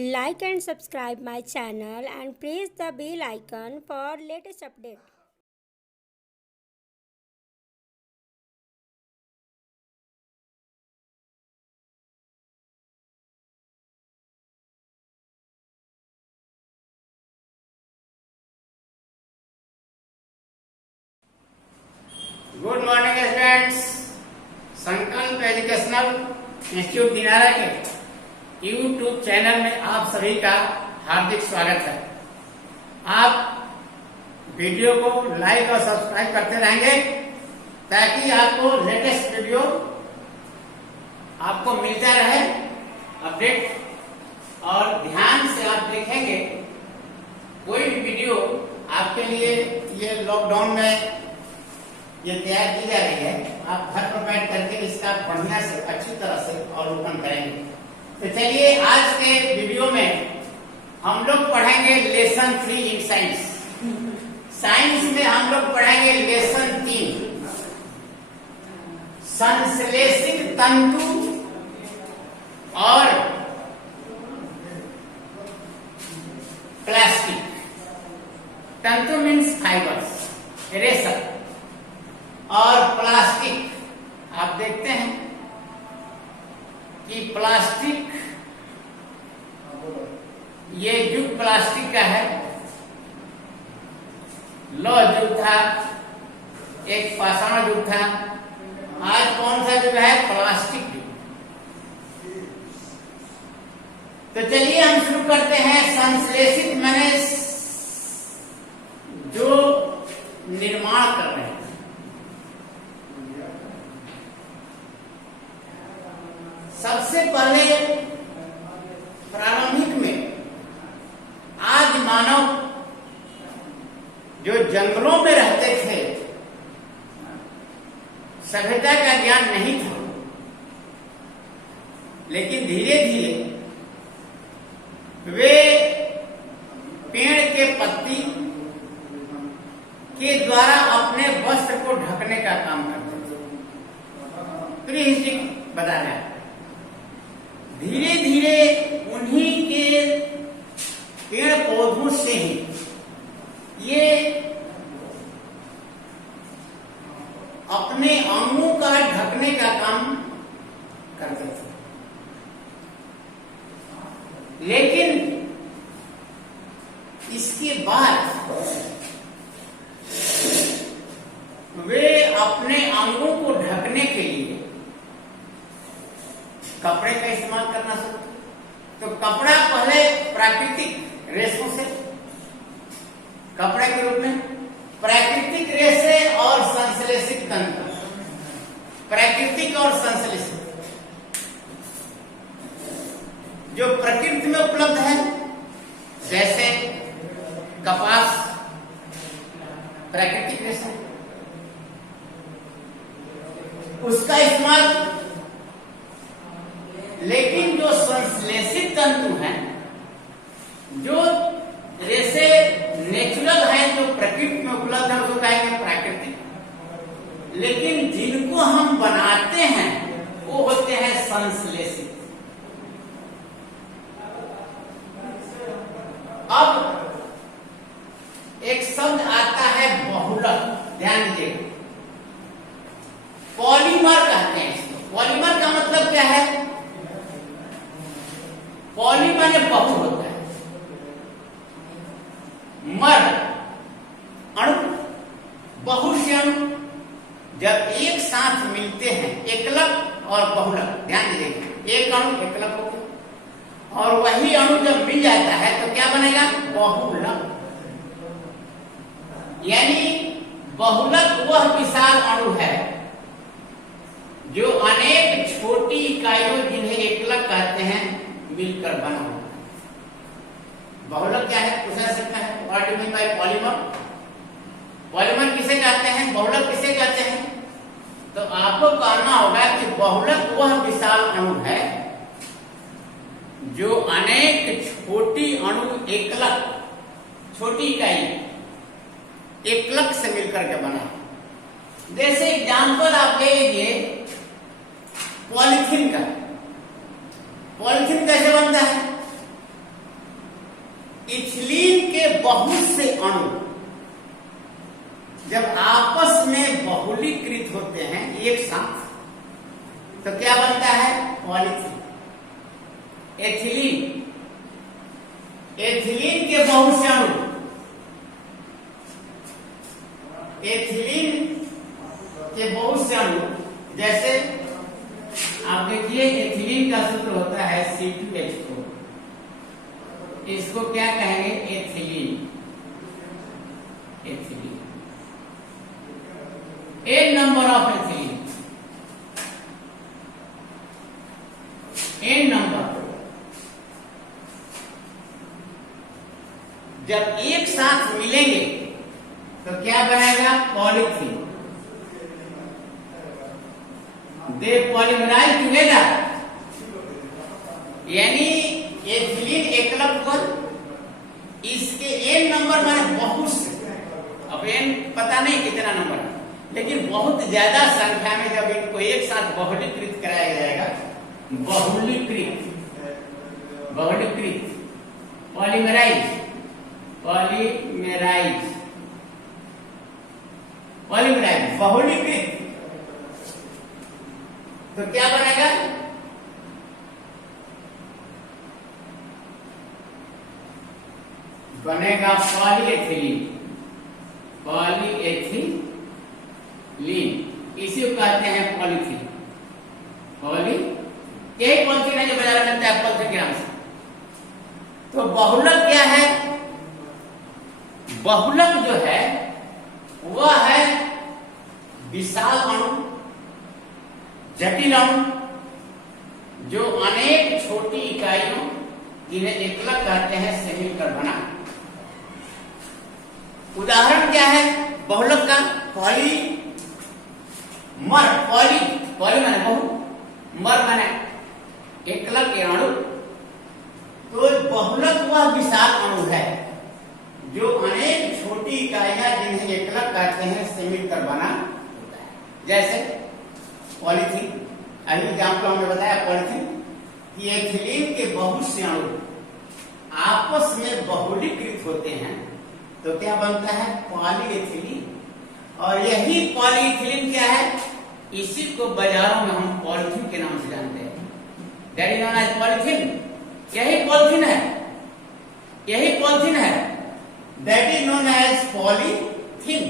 Like and subscribe my channel and press the bell icon for latest update. Good morning students. संकल्प educational institute Dinara के YouTube channel में आप सभी का हार्दिक स्वागत है। आप वीडियो को लाइक और सब्सक्राइब करते रहेंगे ताकि आपको लेटेस्ट वीडियो आपको मिलता रहे अपडेट। और ध्यान से आप देखेंगे कोई भी वीडियो आपके लिए ये लॉकडाउन में ये तैयार की जा रही है, आप घर पर बैठ करके इसका बढ़िया से अच्छी तरह से अवलोकन करेंगे। तो चलिए आज के वीडियो में हम लोग पढ़ेंगे लेसन 3 इन साइंस। साइंस में हम लोग पढ़ेंगे लेसन 3, संश्लेषित तंतु और प्लास्टिक। तंतु मीन्स फाइबर्स, रेशा, और प्लास्टिक। आप देखते हैं कि प्लास्टिक ये युग प्लास्टिक का है। लौह युग था, एक पाषाण युग था, आज कौन सा युग है? प्लास्टिक युग। तो चलिए हम शुरू करते हैं। संश्लेषित माने जो निर्माण कर रहे हैं। सबसे पहले प्रारंभिक में आज मानव जो जंगलों में रहते थे, सभ्यता का ज्ञान नहीं था, लेकिन धीरे धीरे वे पेड़ के पत्ती के द्वारा अपने वस्त्र को ढकने का काम करते थे। प्री हिस्ट्री बता रहे हैं। धीरे धीरे उन्हीं के पेड़ पौधों से ही ये अपने अंगों का ढकने का काम करते थे। लेकिन इसके बाद वे अपने अंगों को ढकने के लिए कपड़े का इस्तेमाल करना शुरू। तो कपड़ा पहले प्राकृतिक रेशों से, कपड़े के रूप में प्राकृतिक रेशे और संश्लेषित तंतु। प्राकृतिक और संश्लेषित जो प्रकृति में उपलब्ध है, जैसे कपास प्राकृतिक रेशा, उसका इस्तेमाल। लेकिन जो संश्लेषित तंतु हैं, जो रेशे नेचुरल हैं, जो प्रकृति में उपलब्ध है, उसको कहेंगे प्राकृतिक। लेकिन जिनको हम बनाते हैं वो होते हैं संश्लेषित। अब एक शब्द आता है बहुलक, ध्यान दीजिएगा। पॉलीमर कहते हैं इसको। पॉलीमर का मतलब क्या है? पॉली माने बहु होता है, मर अणु, बहु से अणु जब एक साथ मिलते हैं, एकलक और बहुलक, ध्यान दीजिएगा। एक अणु एकलक हो गया और वही अणु जब मिल जाता है तो क्या बनेगा? बहुलक। यानी बहुलक वह विशाल अणु है जो अनेक छोटी इकाइयों, जिन्हें एकलक कहते हैं, मिलकर बना होता है। बहुलक क्या है? पूछा सकता है। What do mean by polymer? Polymer किसे कहते हैं? बहुलक किसे कहते हैं? तो आपको कहना होगा कि बहुलक वह विशाल अणु है जो अनेक छोटी अणु एकलक, छोटी इकाई एकलक से मिलकर के बना। जैसे एग्जाम्पल आप ले लीजिए पॉलीथीन का। पॉलीथीन कैसे बनता है? इथिलीन के बहुत से अणु जब आपस में बहुलीकृत होते हैं एक साथ, तो क्या बनता है? पॉलीथीन। एथिलीन, एथिलीन के बहुत से अणु, एथिलीन के बहुत से अणु, जैसे आप देखिए एथिलीन का सूत्र होता है C2H4, इसको क्या कहेंगे? Ethylene. Ethylene n number of ethylene, n number जब एक साथ मिलेंगे तो क्या बनेगा? पॉलीथीन। दे पॉलीमराइज टुगेदर, यानी एथिलीन एकलक पर इसके एन नंबर में बहुत से, अब एन पता नहीं कितना नंबर है, लेकिन बहुत ज्यादा संख्या में जब इनको एक साथ बहुलीकृत कराया जाएगा, बहुलीकृत, बहुलीकृत, पॉलीमराइज, पॉलीमराइज, पॉलीमराइज, बहुलीकृत, तो क्या बनेगा? बनेगा पॉलीएथिलीन। पॉलीएथिलीन, इसी को कहते हैं पॉलीथीन। पॉली, यही पॉलीथीन है जो बाजार में मिलता है पॉलीथीन के नाम से। तो बहुलक क्या है? बहुलक जो है वह है विशाल अणु, जटिल अणु, जो अनेक छोटी इकाइयों जिन्हें एकलक कहते हैं से मिलकर बना। उदाहरण क्या है बहुलक का? पॉली मर, पॉली, पॉली माने बहु, मर माने एकलक के अणु। तो बहुलक वह विशाल अणु है जो अनेक छोटी इकाइयां जिन्हें एकलक कहते हैं से मिलकर बना होता है। जैसे पॉलीथीन, अभी एग्जाम्पल हमने बताया पॉलीथीन कि एथिलीन के बहुत से अणु आपस में बहुलीकृत होते हैं तो क्या बनता है? पॉलीएथिलीन। और यही पॉलीएथिलीन क्या है? इसी को बाजारों में हम पॉलीथीन के नाम से जानते हैं। That is known as polythene. यही पॉलीथीन है, यही पॉलीथीन है, that is known as polythene.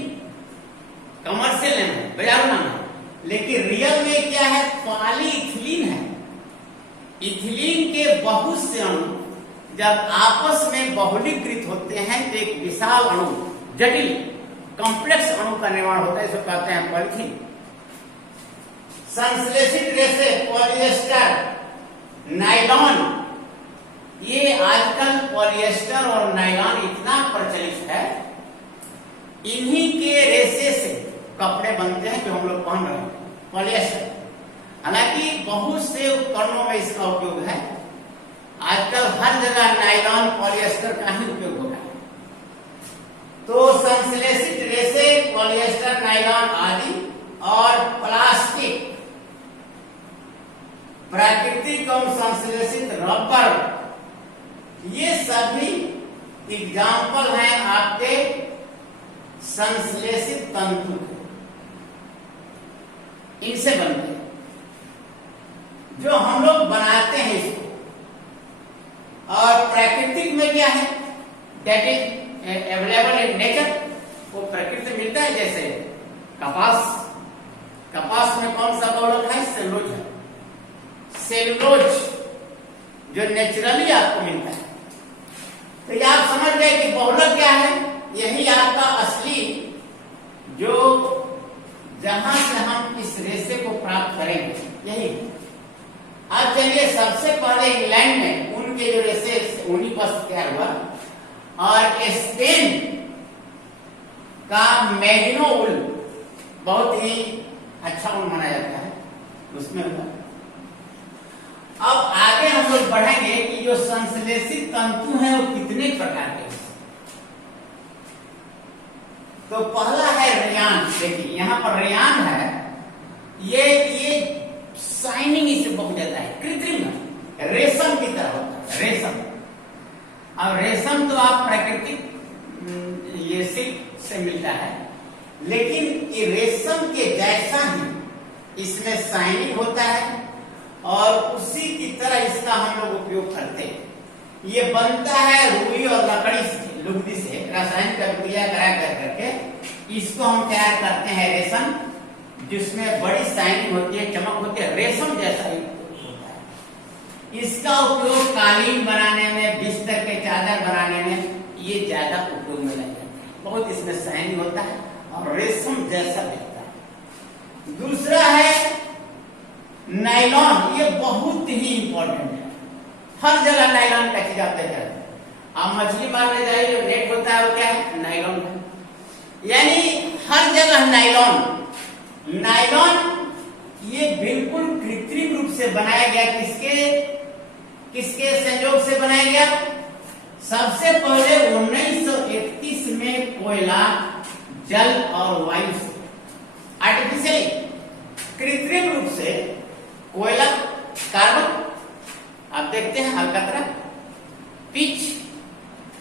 Commercial name है, बाजारों नाम है, लेकिन रियल में क्या है? पॉलीइथिलीन है। इथिलीन के बहुत से अणु जब आपस में बहुलीकृत होते हैं तो एक विशाल अणु, जटिल कॉम्प्लेक्स अणु का निर्माण होता है, इसको कहते हैं पॉलीथीन। संश्लेषित रेशे, पॉलिएस्टर, नायलॉन, ये आजकल पॉलिएस्टर और नायलॉन इतना प्रचलित है, इन्हीं के रेशे से कपड़े बनते हैं जो हम लोग पहन रहे हैं, पॉलिएस्टर। हालांकि बहुत से उपकरणों में इसका उपयोग है। आजकल हर जगह नायलॉन, पॉलिएस्टर का ही उपयोग होता है। तो संश्लेषित रेशे, पॉलिएस्टर, नायलॉन आदि और प्लास्टिक, प्राकृतिक एवं संश्लेषित रबर, ये सभी एग्जाम्पल हैं आपके संश्लेषित तंतु के। इनसे बनते हैं जो हम लोग बनाते हैं इसको। और प्राकृतिक में क्या है? That is available in nature, वो प्रकृति से मिलता है। जैसे कपास, कपास में कौन सा बहुलक है? सेलुलोज है। सेलुलोज जो नेचुरली आपको मिलता है। तो ये आप समझ गए कि बहुलक क्या है? यही आपका असली, जो जहां से हम इस रेशे को प्राप्त करेंगे, यही। अब चलिए, सबसे पहले इंग्लैंड में उनके जो रेशे उन्हीं पर तैयार हुआ, और स्पेन का मेरिनो उल बहुत ही अच्छा उल माना जाता है, उसमें हुआ। अब आगे हम लोग बढ़ेंगे कि जो संश्लेषित तंतु हैं वो कितने प्रकार के हैं। तो पहला है रेयान। देखिए यहाँ पर रेयान है, ये शाइनिंग इससे बहुत ज्यादा है, कृत्रिम रेशम की तरह होता है, रेशम। अब रेशम तो आप प्राकृतिक ये सिल्क से मिलता है, लेकिन ये रेशम के जैसा ही इसमें शाइनिंग होता है और उसी की तरह इसका हम लोग उपयोग करते हैं। ये बनता है रुई और लकड़ी से, लुगदी से रासायनिक प्रक्रिया करा कर करके इसको हम तैयार करते हैं रेशम, जिसमें बड़ी शाइनिंग होती है, चमक होती है, रेशम जैसा ही होता है। इसका उपयोग कालीन बनाने में, बिस्तर के चादर बनाने में ये ज्यादा उपयोग में लाया जाता है। बहुत इसमें शाइनिंग होता है और रेशम जैसा दिखता है। दूसरा है नायलॉन। ये बहुत ही इंपॉर्टेंट है, हर जगह नायलॉन का चीज आप देखते हैं। आप मछली मारने जाइए, जो नेट होता है वो क्या है? नायलॉन है। यानी हर जगह नायलॉन। नायलॉन ये बिल्कुल कृत्रिम रूप से बनाया गया। किसके संयोग से बनाया गया? सबसे पहले 1931 में कोयला, जल और वायु से आर्टिफिशियली, कृत्रिम रूप से कोयला, कार्बन, आप देखते हैं अलकतरा, पिच,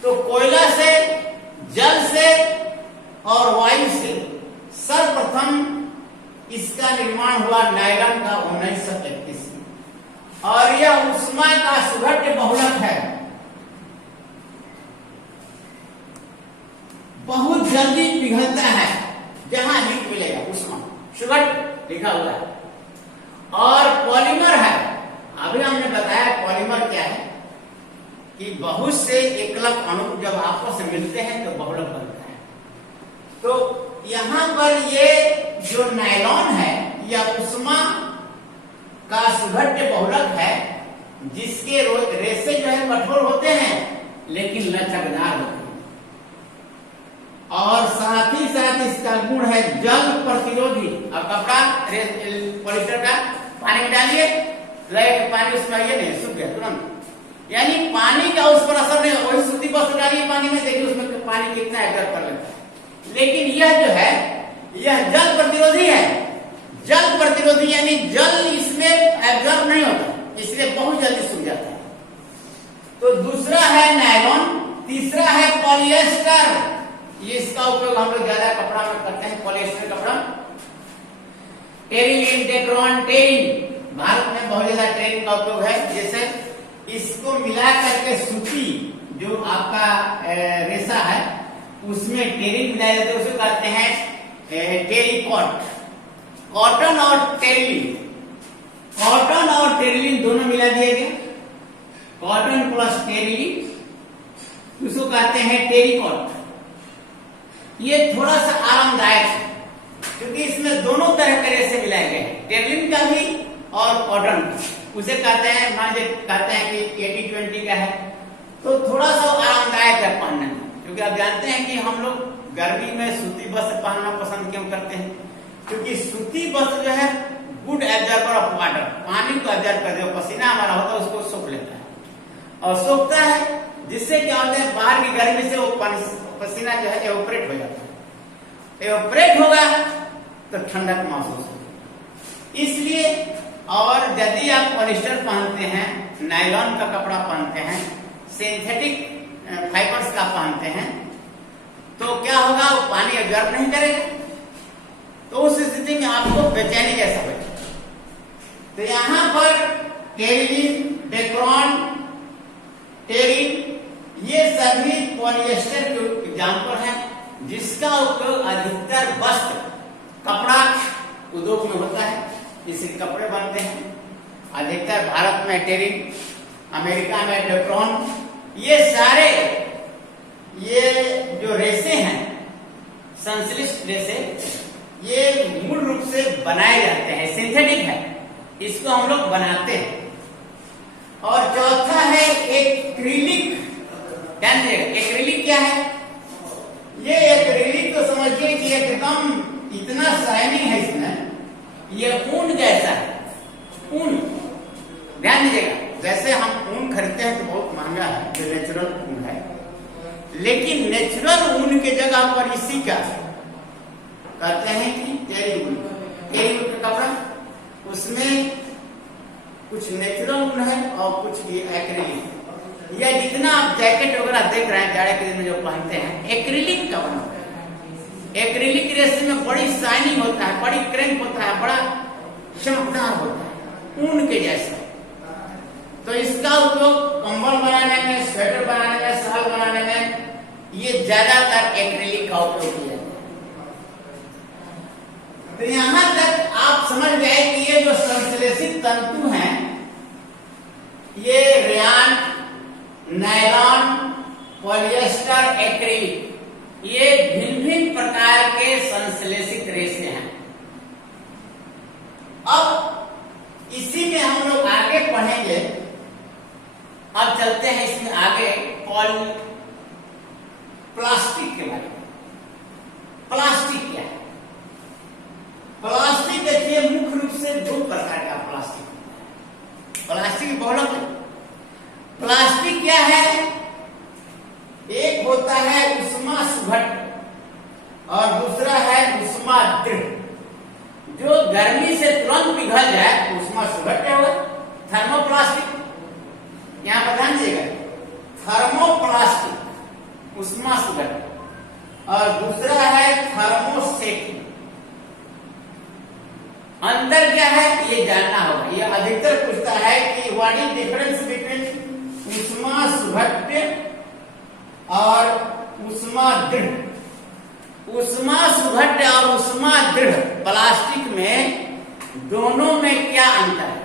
तो कोयला से, जल से और वायु से सर्वप्रथम इसका निर्माण हुआ नायलॉन का 1931 में। और यह ऊष्मा का सुघट्य बहुलक है, बहुत जल्दी पिघलता है जहां हीट मिलेगा, ऊष्मा, सुघट्य लिखा हुआ है। और पॉलीमर है। अभी हमने बताया पॉलीमर क्या है कि बहुत से एकलक अणु जब आपस में मिलते हैं तो बहुलक बनता है। तो यहां पर ये जो नायलॉन है यह ऊष्मा का सुघट्य बहुलक है, जिसके रेशे जो है कठोर होते हैं लेकिन लचकदार होते हैं। और साथ ही साथ इसका गुण है जल प्रतिरोधी। अब कपड़ा पॉलिस्टर का पानी में डालिए, पानी उसमें आइए नहीं, सूख गया तुरंत। यानी पानी का उस पर असर नहीं। वही सूती वस्त्र डालिए पानी में, देखिए उसमें पानी कितना एब्जॉर्ब कर लेता है। लेकिन यह जो है यह जल प्रतिरोधी है। जल प्रतिरोधी यानी जल इसमें एब्जॉर्ब नहीं होता, इसलिए बहुत जल्दी सूख जाता है। तो दूसरा है नायलॉन। तीसरा है पॉलिएस्टर। ये इसका उपयोग हम लोग ज्यादा कपड़ा में करते हैं, पॉलिएस्टर कपड़ा। टेरिलिन, डेक्रोन, टेरिन, भारत में बहुत ज्यादा टेरिन का उपयोग है। जैसे इसको मिला करके सूती जो आपका रेशा है उसमें टेरिन मिलाया जाता है, उसे कहते हैं टेरिकॉट। कॉटन और टेरिलिन, कॉटन और टेरिलिन दोनों मिला दिए गए, कॉटन प्लस टेरिलिन, उसको कहते हैं टेरिकॉट। ये थोड़ा सा आरामदायक है क्योंकि इसमें दोनों तरह के रेशे मिलाए गए हैं, टेरिलिन का भी और कॉटन का। उसे कहते हैं, मान लीजिए कहते हैं कि 80-20 का है, तो थोड़ा सा आरामदायक है पहनने में। क्योंकि आप जानते हैं कि हम लोग गर्मी में सूती वस्त्र पहनना पसंद क्यों करते हैं? क्योंकि सूती वस्त्र जो है गुड एब्जॉर्बर ऑफ वाटर, पानी को एब्जॉर्ब कर दे, पसीना हमारा होता है उसको सोख लेता है और सोखता है, जिससे क्या होता है बाहर की गर्मी से वो पसीना जो है एवोपरेट हो जाता है। एवोपरेट होगा तो ठंडक महसूस होगी। इसलिए और यदि आप पॉलिस्टर पहनते हैं, नायलॉन का कपड़ा पहनते हैं, सिंथेटिक फाइबर्स का पहनते हैं, तो क्या होगा? वो पानी एब्जॉर्ब नहीं करेगा, तो उस स्थिति में आपको बेचैनी जैसा होगा। तो यहां पर टेरिलिन, डेक्रोन, टेरिन, ये सभी पॉलिएस्टर के एग्जाम्पल हैं, जिसका उपयोग अधिकतर वस्त्र, कपड़ा उद्योग में होता है, इससे कपड़े बनते हैं। अधिकतर भारत में टेरिन, अमेरिका में डेक्रोन, ये सारे ये जो रेशे हैं, संश्लिष्ट रेशे, ये मूल रूप से बनाए जाते हैं, सिंथेटिक है, इसको हम लोग बनाते हैं। और चौथा है एक्रिलिक। ध्यान दीजिएगा, एक्रिलिक क्या है? ये एक्रिलिक तो समझिए कि एकदम इतना शाइनिंग है इसमें, ये ऊन जैसा है, ऊन। ध्यान दीजिएगा, जैसे हम ऊन खरीदते हैं तो बहुत महंगा है, जो नेचुरल ऊन है, लेकिन नेचुरल ऊन के जगह पर इसी का कहते हैं कि टेरी ऊन। टेरी ऊन का कपड़ा, उसमें कुछ नेचुरल ऊन है और कुछ एक्रिलिक। या जितना आप जैकेट वगैरह देख रहे हैं जाड़े के दिन में जो पहनते हैं, एक्रिलिक का बना होता है। एक्रिलिक रेसे में बड़ी शाइनिंग होता है, बड़ी क्रैंक होता है, बड़ा चमकदार होता है, ऊन के जैसा। तो इसका उपयोग कंबल बनाने में, स्वेटर बनाने में, शॉल बनाने में ये ज्यादातर एक्रिलिक का उपयोग किया जाता है। तो यहां तक आप समझ गए कि ये जो संश्लेषित तंतु हैं, ये रेयान, नायलॉन, पॉलिएस्टर, एक्रिलिक, ये भिन्न भिन्न प्रकार के संश्लेषित रेशे हैं। अब इसी में हम लोग आगे पढ़ेंगे। अब चलते हैं इसमें आगे प्लास्टिक के बारे में। प्लास्टिक क्या है? प्लास्टिक देखिए मुख्य रूप से दो प्रकार का प्लास्टिक होता है। प्लास्टिक बहुत प्लास्टिक क्या है? एक होता है उष्मा सुघट और दूसरा है उष्मा दृढ़। जो गर्मी से तुरंत पिघल जाए उष्मा सुघट क्या होगा? थर्मोप्लास्टिक। यहां पर ध्यान दीजिएगा, थर्मोप्लास्टिक उष्मा सुघट और दूसरा है थर्मोसेटिक। अंतर क्या है ये जानना होगा। ये अधिकतर पूछता है कि व्हाट इज डिफरेंस बिटवीन उष्मा सुघट्य और उष्मा दृढ़। उष्मा सुघट्य और उष्मा दृढ़ प्लास्टिक में दोनों में क्या अंतर है?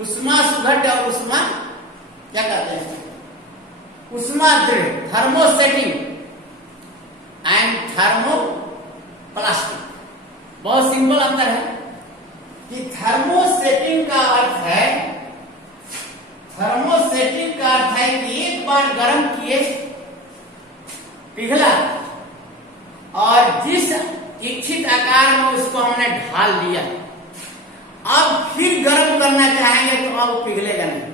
उष्मा सुघट्य और उष्मा क्या कहते हैं? उष्मा दृढ़, थर्मोसेटिंग एंड थर्मोप्लास्टिक। बहुत सिंपल अंतर है कि थर्मोसेटिंग का अर्थ है, थर्मोसेटिंग का अर्थ है कि एक बार गर्म किए पिघला और जिस इच्छित आकार में उसको हमने ढाल लिया, अब फिर गर्म करना चाहेंगे तो अब पिघलेगा नहीं।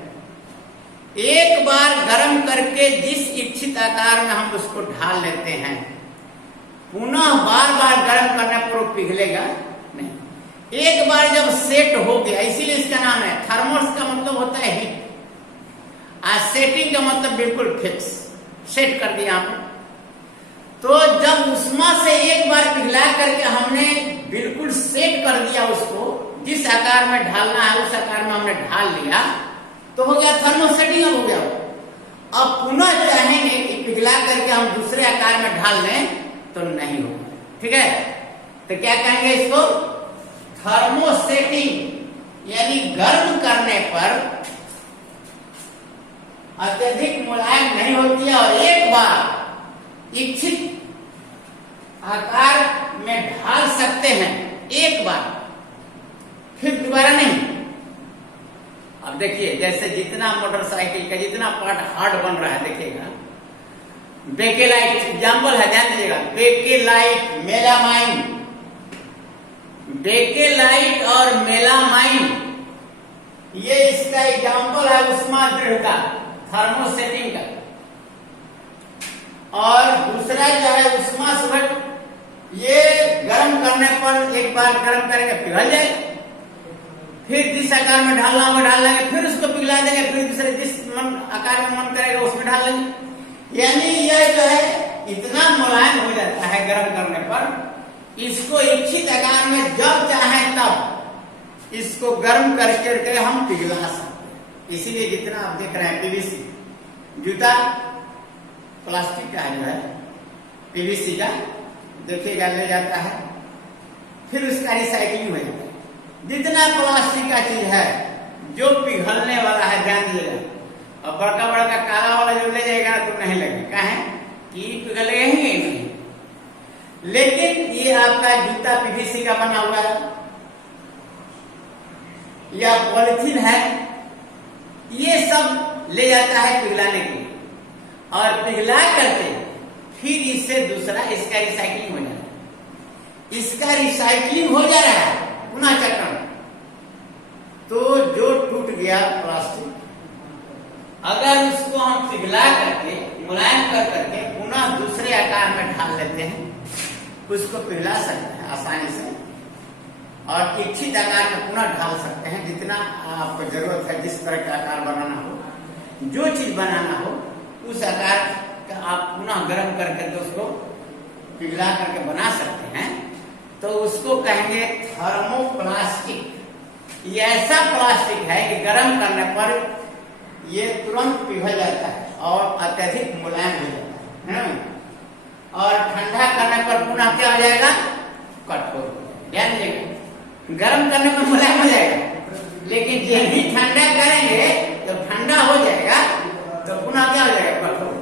एक बार गर्म करके जिस इच्छित आकार में हम उसको ढाल लेते हैं, पुनः बार बार गर्म करने पर वो पिघलेगा नहीं। एक बार जब सेट हो गया, इसीलिए इसका नाम है थर्मोस का मतलब होता है हीट, सेटिंग का मतलब बिल्कुल फिक्स, सेट कर दिया आपने। तो जब उष्मा से एक बार पिघला करके हमने बिल्कुल सेट कर दिया उसको, जिस आकार में ढालना है उस आकार में हमने ढाल लिया, तो हो गया थर्मोसेटिंग। हो गया। अब पुनः चाहेंगे कि पिघला करके हम दूसरे आकार में ढाल लें तो नहीं होगा। ठीक है, तो क्या कहेंगे इसको? थर्मोसेटिंग। यानी गर्म करने पर अत्यधिक मुलायम नहीं होती है और एक बार इच्छित आकार में ढाल सकते हैं, एक बार, फिर दोबारा नहीं। अब देखिए, जैसे जितना मोटरसाइकिल का जितना पार्ट हार्ड बन रहा है, देखिएगा बेकेलाइट एग्जाम्पल है, ध्यान दीजिएगा, बेकेलाइट, मेलामाइन, बेकेलाइट और मेलामाइन, ये इसका एग्जाम्पल है उष्मा दृढ़ का, थर्मोसेटिंग का। और दूसरा जो है उष्मा सुघट, ये गर्म करने पर एक बार गर्म करेंगे पिघल जाए, फिर जिस आकार में ढालना होगा ढाल लेंगे, फिर उसको पिघला देंगे, फिर दूसरे जिस आकार में मन करेगा उसमें ढाल लेंगे। यानी यह जो है इतना मुलायम हो जाता है गर्म करने पर, इसको इच्छित आकार में जब चाहे तब इसको गर्म करके हम पिघला सकते हैं। इसीलिए जितना आप देख रहे हैं पीवीसी जूता प्लास्टिक का जो है, पीवीसी का, देखिएगा ले जाता है, फिर उसका रिसाइकलिंग हो जाता है। जितना प्लास्टिक का चीज है जो पिघलने वाला है, ध्यान दीजिएगा, और बड़का बड़का काला वाला जो ले जाएगा तो नहीं लगेगा, कहें कि पिघलेगा ही नहीं। लेकिन ये आपका जूता पीवीसी का बना हुआ है या पॉलिथीन है, ये सब ले जाता है पिघलाने के लिए, और पिघला करके फिर इससे दूसरा इसका रिसाइकलिंग हो जाता है। इसका रिसाइकलिंग हो जा रहा है पुनः चक्र, तो जो टूट गया प्लास्टिक, अगर उसको हम पिघला करके मुलायम कर करके पुनः दूसरे आकार में ढाल लेते हैं, उसको पिघला सकते हैं आसानी से और इच्छित आकार में पुनः ढाल सकते हैं, जितना आपको जरूरत है, जिस तरह का आकार बनाना हो। जो चीज बनाना हो उस आकार का आप पुनः गर्म करके तो उसको पिघला करके बना सकते हैं, तो उसको कहेंगे थर्मोप्लास्टिक। ये ऐसा प्लास्टिक है कि गर्म करने पर ये तुरंत पिघल जाता है और अत्यधिक मुलायम हो जाता है और ठंडा करने पर पुनः क्या हो जाएगा, कठोर। ध्यान दीजिएगा, गर्म करने पर मुलायम हो जाएगा, लेकिन जब ही ठंडा करेंगे तो ठंडा हो जाएगा तो पुनः क्या हो जाएगा, कठोर।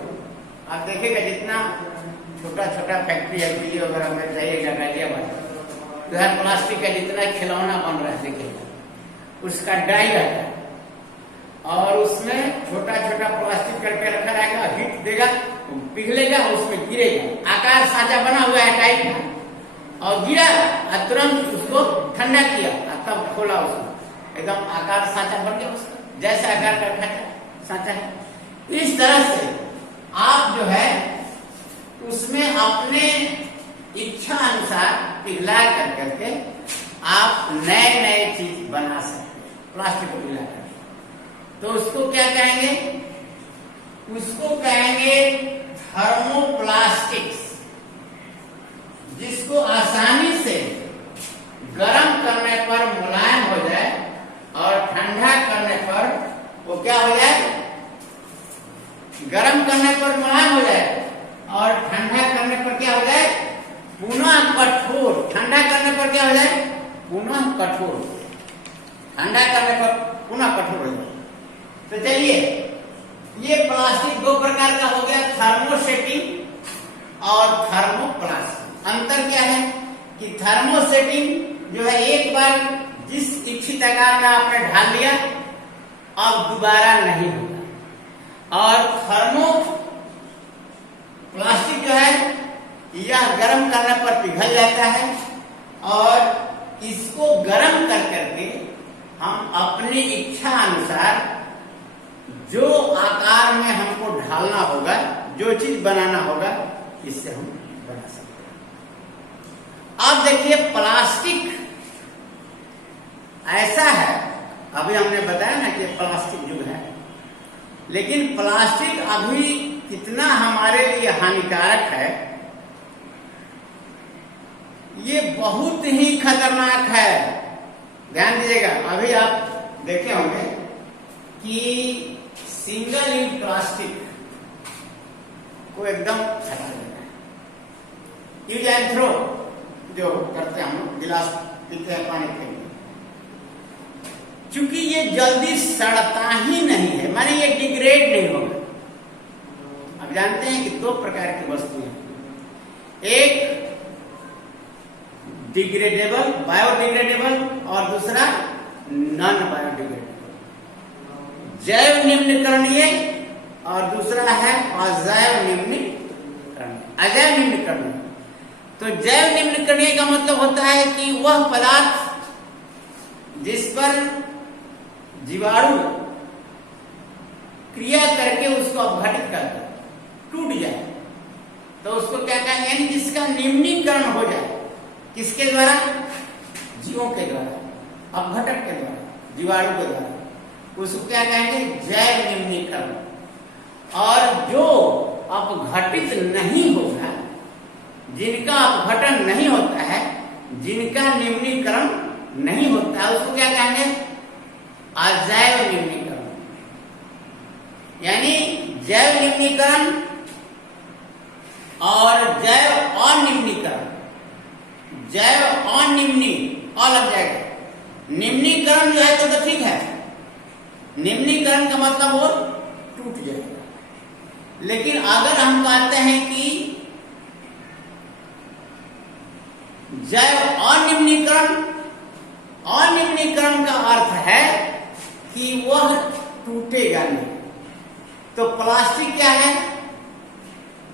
आप देखिएगा जितना छोटा छोटा फैक्ट्री है दिल्ली वगैरह में जाइएगा गाजियाबाद, तो हर प्लास्टिक का जितना खिलौना बन रहा है देखिएगा, उसका डाई रहता है और उसमें छोटा छोटा प्लास्टिक करके रखा रहेगा, हीट देगा, पिघलेगा, उसमें गिरेगा। आकार सांचा बना हुआ है टाइप का, और गिरा और तुरंत उसको ठंडा किया और तब खोला उसको, एकदम आकार सांचा बन गया उसका, जैसा आकार का रखा सांचा है। इस तरह से आप जो है उसमें अपने इच्छा अनुसार पिघला कर करके आप नए नए चीज बना सकते हैं प्लास्टिक को पिघला कर। तो उसको क्या कहेंगे, उसको कहेंगे थर्मोप्लास्टिक्स, जिसको आसानी से गर्म करने पर मुलायम हो जाए और ठंडा करने पर वो क्या हो जाए, गर्म करने पर मुलायम हो जाए और ठंडा करने पर क्या हो जाए, पुनः कठोर। ठंडा करने पर क्या हो जाए, पुनः कठोर। ठंडा करने पर पुनः कठोर हो जाए। तो चलिए, ये प्लास्टिक दो प्रकार का हो गया, थर्मोसेटिंग और थर्मोप्लास्टिक। अंतर क्या है कि थर्मोसेटिंग जो है एक बार जिस इच्छित आकार में आपने ढाल लिया अब दोबारा नहीं होगा, और थर्मो प्लास्टिक जो है यह गर्म करने पर पिघल जाता है और इसको गर्म कर करके हम अपनी इच्छा अनुसार जो आकार में हमको ढालना होगा, जो चीज बनाना होगा, इससे हम बना सकते हैं। अब देखिए, प्लास्टिक ऐसा है, अभी हमने बताया ना कि प्लास्टिक युग है, लेकिन प्लास्टिक अभी कितना हमारे लिए हानिकारक है, ये बहुत ही खतरनाक है। ध्यान दीजिएगा, अभी आप देखे होंगे कि सिंगल यूज प्लास्टिक को एकदम हटा देना है। यूज एंड थ्रो जो करते हैं हम, गिलास पीते हैं पानी के लिए, चूंकि ये जल्दी सड़ता ही नहीं है, माने ये डिग्रेड नहीं होगा। अब जानते हैं कि दो प्रकार की वस्तुएं हैं, एक डिग्रेडेबल बायोडिग्रेडेबल और दूसरा नॉन बायोडिग्रेडेबल। जैव निम्नीकरणीय और दूसरा है अजैव निम्नीकरणीय। अजैव निम्नीकरणीय, तो जैव निम्नीकरणीय का मतलब होता है कि वह पदार्थ जिस पर जीवाणु क्रिया करके उसको अपघटित कर दे, टूट जाए, तो उसको क्या कहेंगे, यानी जिसका निम्नीकरण हो जाए। किसके द्वारा, जीवों के द्वारा, अपघटक के द्वारा, जीवाणु के द्वारा, उसको क्या कहेंगे, जैव निम्नीकरण। और जो अपघटित नहीं होगा, जिनका अपघटन नहीं होता है, जिनका निम्नीकरण नहीं होता है, उसको क्या कहेंगे, अजैव निम्नीकरण। यानी जैव निम्नीकरण और जैव अनिम्नीकरण। जैव अनिम्नी लग जाएगा, निम्नीकरण जो है तो ठीक है, निम्नीकरण का मतलब वो टूट जाएगा। लेकिन अगर हम कहते हैं कि जैव अनिम्नीकरण, अनिम्नीकरण का अर्थ है कि वह टूटेगा नहीं। तो प्लास्टिक क्या है,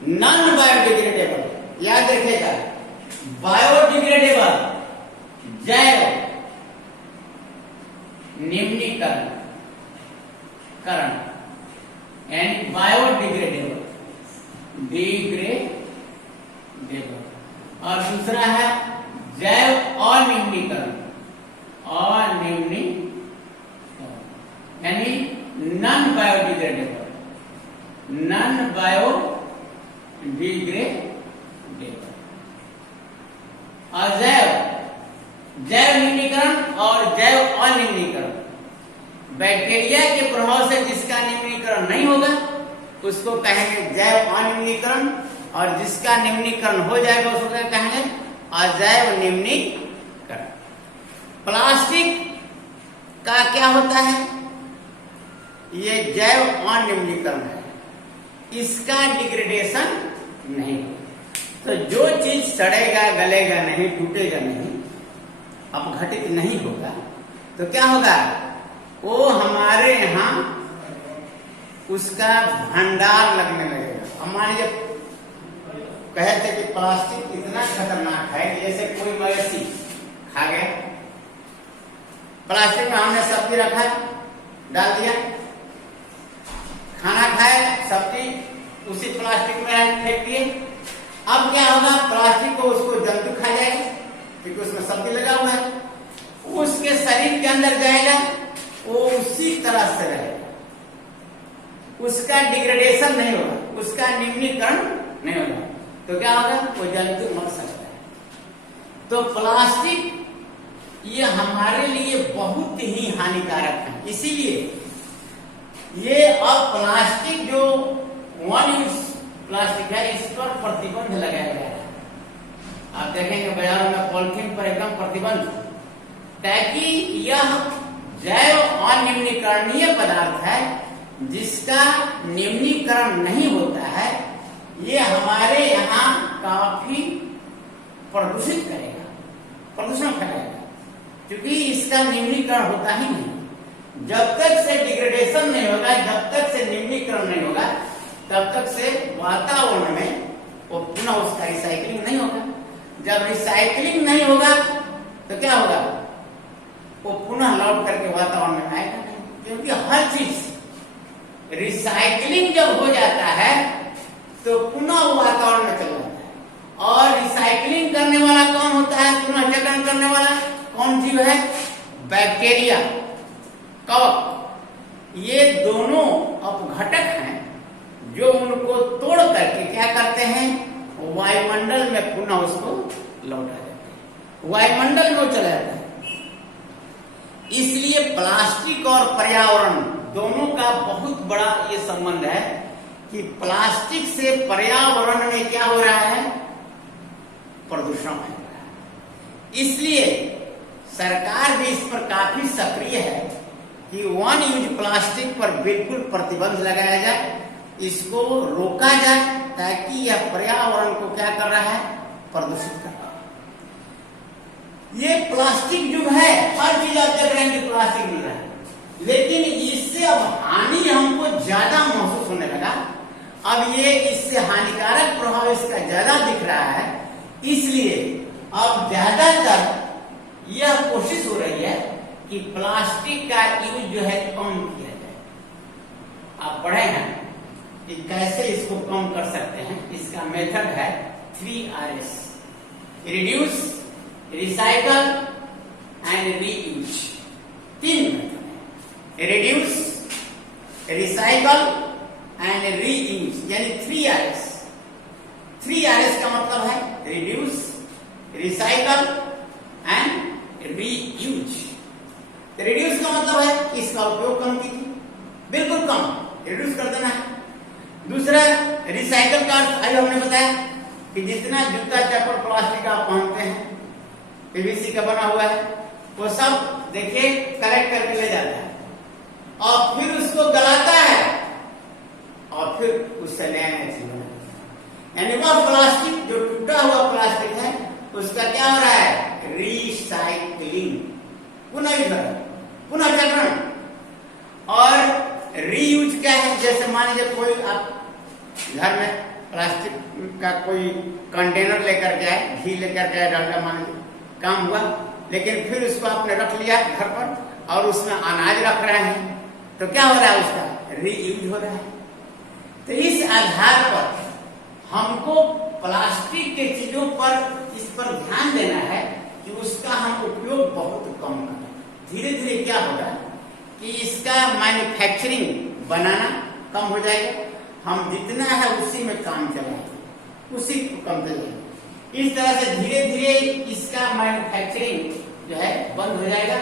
नॉन बायोडिग्रेडेबल। याद रखिएगा, बायोडिग्रेडेबल जैव निम्नीकरण करण, यानी बायोडिग्रेडेबल, डिग्रेडेबल। और दूसरा है जैव अनिम्नीकरण, अनिम्नीकरण यानी नॉन बायोडिग्रेडेबल। Non biodegradable. अजैव, जैव निम्नीकरण और जैव अनिम्नीकरण। बैक्टीरिया के प्रभाव से जिसका निम्नीकरण नहीं होगा उसको कहेंगे जैव अनिम्नीकरण, और जिसका निम्नीकरण हो जाएगा उसको क्या कहेंगे? अजैव निम्नीकरण। प्लास्टिक का क्या होता है? ये जैव अनिम्नीकरण है, इसका डिग्रेडेशन नहीं होगा। तो जो चीज सड़ेगा, गलेगा नहीं, टूटेगा नहीं, अपघटित नहीं होगा, तो क्या होगा? वो हमारे यहाँ उसका भंडार लगने लगेगा। हम मान लीजिए कहे थे कि प्लास्टिक इतना खतरनाक है कि जैसे कोई मवेशी खा गया, प्लास्टिक में हमने सब्जी रखा, डाल दिया, खाना खाए, सब्जी उसी प्लास्टिक में फेंक दिए। अब क्या होगा? प्लास्टिक को उसको जंतु खा जाएगा क्योंकि उसमें सब्जी लगा हुआ है, उसके शरीर के अंदर जाएगा, वो उसी तरह से रहेगा, उसका डिग्रेडेशन नहीं होगा, उसका निम्नीकरण नहीं होगा, तो क्या होगा? वो जंतु मर सकता है। तो प्लास्टिक ये हमारे लिए बहुत ही हानिकारक है। इसीलिए ये अब प्लास्टिक जो वन यूज प्लास्टिक है, इस पर प्रतिबंध लगाया गया है। आप देखेंगे बाजारों में पॉलिथीन पर एकदम प्रतिबंध, ताकि यह जैव अनिम्नीकरणीय पदार्थ है, जिसका निम्नीकरण नहीं होता है। ये हमारे यहाँ काफी प्रदूषित करेगा, प्रदूषण फैलाएगा, क्योंकि इसका निम्नीकरण होता ही नहीं। जब तक से डिग्रेडेशन नहीं होगा, जब तक से निम्नीकरण नहीं होगा, तब तक से वातावरण में वो पुनः उसका रिसाइकलिंग नहीं होगा। जब रिसाइकलिंग नहीं होगा तो क्या होगा? वो पुनः लौट करके वातावरण में आएगा नहीं, क्योंकि हर चीज रिसाइकलिंग जब हो जाता है तो पुनः वो वातावरण में चला जाता है। और रिसाइकलिंग करने वाला कौन होता है? पुनर्चक्रण करने वाला कौन जीव है? बैक्टीरिया, कवक। ये दोनों अपघटक हैं जो उनको तोड़ करके क्या करते हैं? वायुमंडल में पुनः उसको लौटा देते हैं, वायुमंडल में चला जाता है। इसलिए प्लास्टिक और पर्यावरण दोनों का बहुत बड़ा ये संबंध है कि प्लास्टिक से पर्यावरण में क्या हो रहा है? प्रदूषण हो रहा है। इसलिए सरकार भी इस पर काफी सक्रिय है कि वन यूज प्लास्टिक पर बिल्कुल प्रतिबंध लगाया जाए, इसको रोका जाए, ताकि यह पर्यावरण को क्या कर रहा है? प्रदूषित कर रहा है। ये प्लास्टिक युग है, हर चीज आप देख रहे हैं कि प्लास्टिक मिल रहा है, लेकिन इससे अब हानि हमको ज्यादा महसूस होने लगा। अब ये इससे हानिकारक प्रभाव इसका ज्यादा दिख रहा है, इसलिए अब ज्यादातर यह कोशिश हो रही है कि प्लास्टिक का यूज जो है कम किया जाए। आप पढ़े हैं कि कैसे इसको कम कर सकते हैं। इसका मेथड है 3RS: reduce, recycle and reuse. 3 method है: रिड्यूस, रिसाइकल एंड रीयूज, यानी 3RS। 3RS का मतलब है reduce, recycle and reuse. Reduce का मतलब है इसका उपयोग कम कीजिए, बिल्कुल कम, रिड्यूस कर देना है। दूसरा रिसाइकल का अर्थ आज हमने बताया कि जितना जूता चप्पल प्लास्टिक आप पहनते हैं, पीवीसी का बना हुआ है, वो सब देखिए कलेक्ट करके ले जाता है और फिर उसको गलाता है और फिर उससे नया नया चीज बनाता है। यानी वह प्लास्टिक जो टूटा हुआ प्लास्टिक है उसका क्या हो रहा है? रिसाइकलिंग, पुनः चक्रण। और रीयूज क्या है? जैसे मान लीजिए कोई आप घर में प्लास्टिक का कोई कंटेनर लेकर के आए, घी लेकर के आए, डालडा मान लीजिए, काम हुआ, लेकिन फिर उसको आपने रख लिया घर पर और उसमें अनाज रख रहे हैं, तो क्या हो रहा है? उसका रीयूज हो रहा है। तो इस आधार पर हमको प्लास्टिक के चीजों पर इस पर ध्यान देना है कि उसका हम उपयोग बहुत कम करें। धीरे धीरे क्या होगा कि इसका मैन्युफैक्चरिंग बनाना कम हो जाएगा हम जितना है उसी में काम चलाएंगे, उसी को कम करेंगे। इस तरह से धीरे धीरे इसका मैन्युफैक्चरिंग जो है बंद हो जाएगा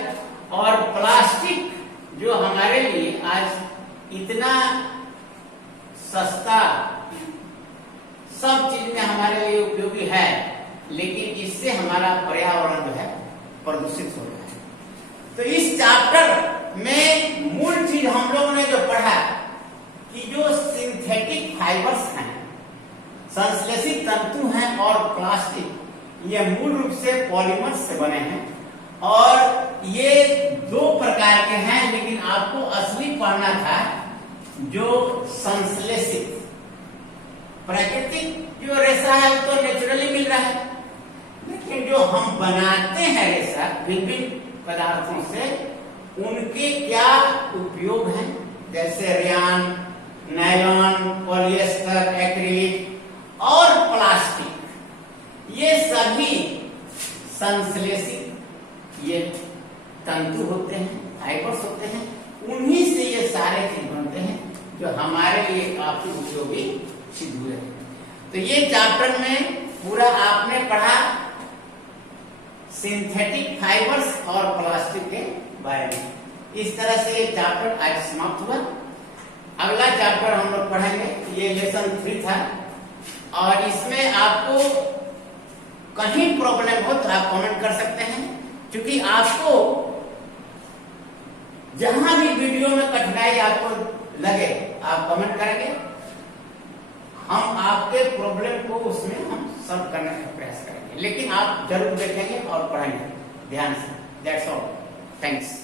और प्लास्टिक जो हमारे लिए आज इतना सस्ता सब चीज में हमारे लिए उपयोगी है, लेकिन इससे हमारा पर्यावरण जो है प्रदूषित हो रहा है। तो इस चैप्टर में मूल चीज हम लोगों ने जो पढ़ा कि जो सिंथेटिक फाइबर्स हैं, संश्लेषित तंतु हैं और प्लास्टिक, ये मूल रूप से पॉलीमर्स से बने हैं और ये दो प्रकार के हैं, लेकिन आपको असली पढ़ना था जो संश्लेषित। प्राकृतिक जो रेशा है वो तो नेचुरली मिल रहा है, लेकिन जो हम बनाते हैं रेशा विभिन्न पदार्थों से, उनके क्या उपयोग हैं, जैसे रेयन, नायलॉन, पॉलिएस्टर, एक्रिलिक और प्लास्टिक, ये सभी संश्लेषित ये तंतु होते हैं, फाइबर्स होते हैं, उन्हीं से ये सारे चीज बनते हैं जो हमारे लिए काफी उपयोगी सिद्ध हुए हैं। तो ये चैप्टर में पूरा आपने पढ़ा सिंथेटिक फाइबर्स और प्लास्टिक के बारे में। इस तरह से ये चैप्टर आज समाप्त हुआ। अगला चैप्टर हम लोग पढ़ेंगे, ये लेसन 3 था और इसमें आपको कहीं प्रॉब्लम हो तो आप कमेंट कर सकते हैं, क्योंकि आपको जहां भी वीडियो में कठिनाई आपको लगे आप कमेंट करेंगे, हम आपके प्रॉब्लम को उसमें हम सॉल्व करने का प्रयास करेंगे, लेकिन आप जरूर देखेंगे और पढ़ेंगे ध्यान से। That's all, thanks.